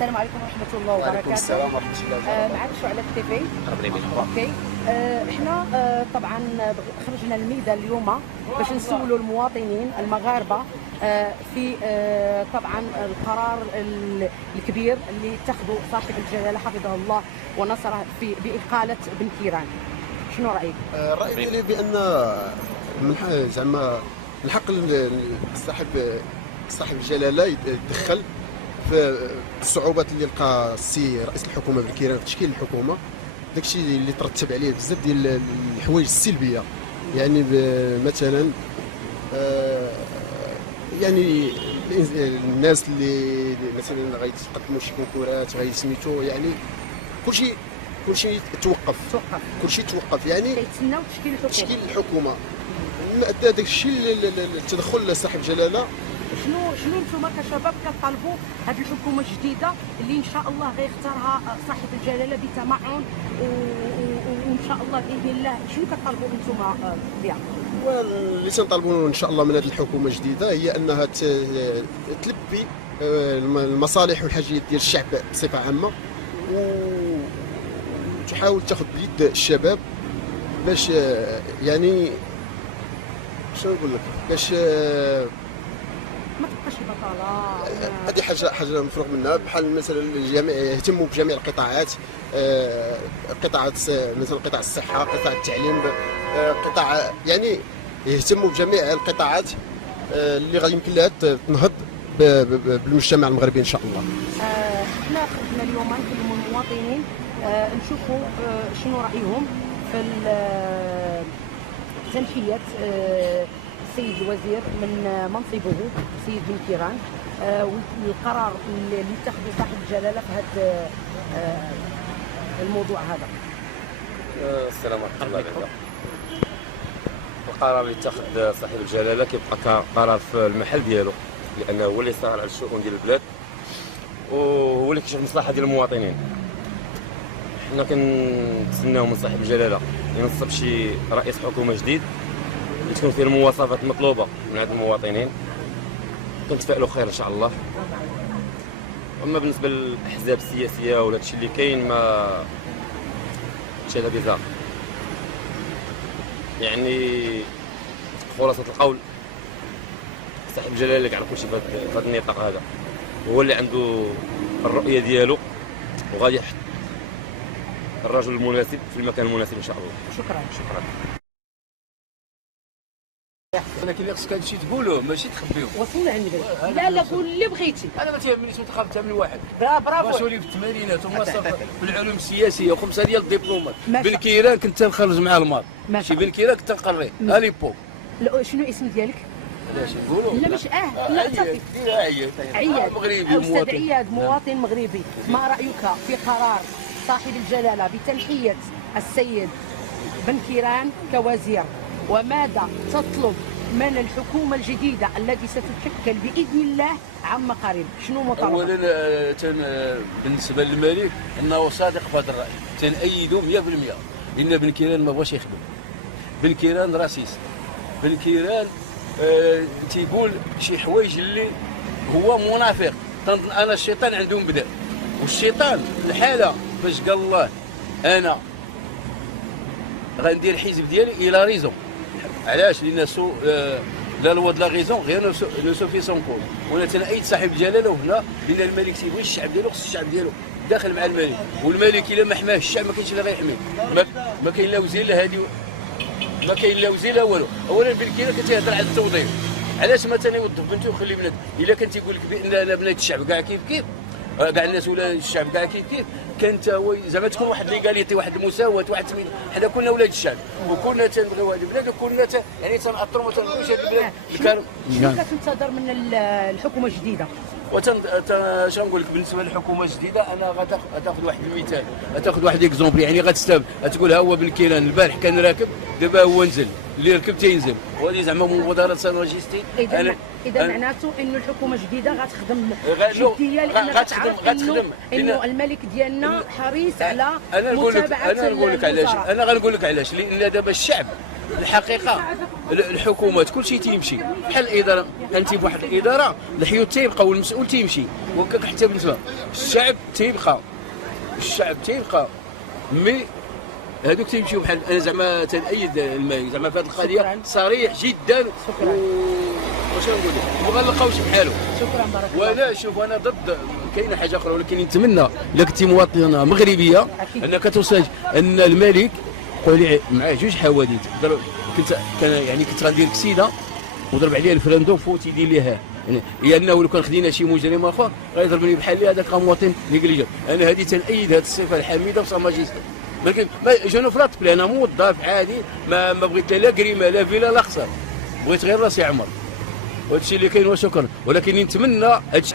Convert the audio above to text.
السلام عليكم ورحمة الله وبركاته. وعليكم السلام ورحمة الله وبركاته. معك شعلة تي في. اوكي. احنا طبعا خرجنا للميدان اليوم باش نسولوا المواطنين المغاربة في طبعا القرار الكبير اللي اتخذه صاحب الجلالة حفظه الله ونصره بإقالة بن كيران. شنو رأيك؟ الرأي ديالي بأن زعما من حق صاحب الجلالة يتدخل في الصعوبات اللي لقى السي رئيس الحكومة بن كيران في تشكيل الحكومة. داكشي اللي ترتب عليه بزاف ديال الحوايج السلبية، يعني مثلا يعني الناس اللي مثلا غيتقدموا شي كونكورات غيسميتو، يعني كلشي توقف يعني كيتسناو تشكيل الحكومه. داك الشيء التدخل صاحب جلاله. شنو نتوما كشباب كطالبوا هذه الحكومه الجديده اللي ان شاء الله غيختارها صاحب الجلاله بتمعن وان شاء الله باذن الله، شنو كطالبوا نتوما بها؟ واللي تنطالبوا ان شاء الله من هذه الحكومه الجديده هي انها تلبي المصالح والحاجيات ديال الشعب بصفه عامه، وتحاول تاخذ بيد الشباب باش يعني شنو نقول لك، باش ما تبقاش البطاله. هذه حاجه مفروغ منها. بحال مثلا الجميع يهتموا بجميع القطاعات، مثلا قطاع الصحه، قطاع التعليم، قطاع يعني يهتموا بجميع القطاعات اللي غادي يمكن لها تنهض بالمجتمع المغربي ان شاء الله. احنا خرجنا اليوم نكلموا المواطنين نشوفوا شنو رايهم في تنحيه السيد الوزير من منصبه السيد بن كيران، والقرار اللي اتخذه صاحب الجلاله في هذا الموضوع هذا. السلام عليكم ورحمة الله. القرار اللي اتخذ صاحب الجلاله كيبقى قرار في المحل ديالو، لانه هو اللي صار على الشؤون ديال البلاد وهو اللي كيشوف المصلحه ديال المواطنين. حنا كنتسناو من صاحب الجلاله ينصب شي رئيس حكومه جديد اللي تكون فيه المواصفات المطلوبه من هاد المواطنين. كنتفائلوا خير ان شاء الله. اما بالنسبه للاحزاب السياسيه ولا هادشي اللي كاين، ما شي هذا بيزار. يعني خلاصه القول صاحب الجلاله اللي كيعرف كلشي في هذا النطاق هذا، هو اللي عنده الرؤيه ديالو وغادي يحط الرجل المناسب في المكان المناسب ان شاء الله. شكرا. ولكن اللي خصك هادشي تقولوه ماشي تخبيوه. وصلنا عندك. لا قول اللي بغيتي. انا ما تيهمنيش متخاف حتى من واحد. برافو. رسولي في الثمانينات ومصر في العلوم السياسيه وخمسه ديال الدبلومات. بن كيران كنت تنخرج معاه الماضي. شي بن كيران كنت تنقري اليبو. شنو الاسم ديالك؟ علاش نقولوا؟ لا مش لا صافي. عياد مغربي استاذ عياد مواطن مغربي، ما رايك في قرار صاحب الجلاله بتنحيه السيد بن كيران كوزير، وماذا تطلب من الحكومه الجديده التي ستتشكل باذن الله عما قريب؟ شنو مطالبه؟ اولا بالنسبه للملك انه صادق في هذا الراي، تنأيدو 100%، لان بن كيران ما بغاش يخدم. بن كيران راسيست، بن كيران تيقول شي حوايج اللي هو منافق. تنظن انا الشيطان عنده مبدا، والشيطان الحاله باش قال الله انا غندير الحزب ديالي الى ريزون. علاش؟ لان لا لوا لا غيزون غير لو سو في سون كوز. وانا تنأيد صاحب الجلاله هنا، لان الملك تيبغي الشعب ديالو، خص الشعب ديالو داخل مع الملك، والملك الا ما حماه الشعب ما كاينش اللي غيحميه. ما كاين لا وزير لا هادي، ما كاين لا وزير لا والو. اولا بن كيران كتهضر على التوظيف، علاش ما تنوظف بنته ويخلي بنات؟ الا كان تيقول لك بان انا بنات الشعب كاع كيف كاع الناس ولا الشعب كاع كيف كانت هو زعما تكون واحد ليغاليتي، واحد المساواه، واحد حنا كنا ولاد الشعب وكنا تنبغيو هذه البلاد وكنا يعني تنأثروا وما تنبغيوش هذه البلاد. شنو كتنتظر من الحكومه الجديده؟ شنو نقول لك بالنسبه للحكومه الجديده؟ انا غتاخذ واحد المثال، غتاخذ واحد اكزومبل، يعني غتستاب تقول ها هو بن كيران البارح كان راكب، دابا هو نزل، اللي ركب تينزل، وهذه زعما مبادره سانوجيستي. اذا معناته انه الحكومه الجديده غتخدم جديه، لان غتعرف انه الملك ديالنا حريص على متابعه. انا نقول لك علاش، لان دابا الشعب الحقيقه الحكومات كل شيء تيمشي بحال الاداره، انت بواحد الاداره الحيوط تيبقى والمسؤول تيمشي، وهكاك حتى بالنسبه الشعب تيبقى مي هذوك تيمشيو بحال انا زعما تنأيد المالك زعما في هذه القضيه صريح جدا واش نقول لك ما غنلقاوش بحالو. شكرا بارك الله. وانا شوف انا ضد كاينه حاجه اخرى، ولكن نتمنى الا كنتي مواطنه مغربيه انك توصل ان الملك قولي معاه جوج حوادث. كنت غندير كسيده وضرب عليها الفراندوم فوت يدير ليها، يعني لانه لو كان خدينا شي مجرم اخر غيضربني بحال اللي هذاك مواطن اللي قال لي انا هذه تنأيد هذه الصفه الحميده بصح ماجستير. ولكن جو في بلي انا موظف عادي ما بغيت لا كريمه لا فيلا لا خسر، بغيت غير راسي عمر، وهذا الشيء اللي كاين وشكرا. ولكن نتمنى هادشي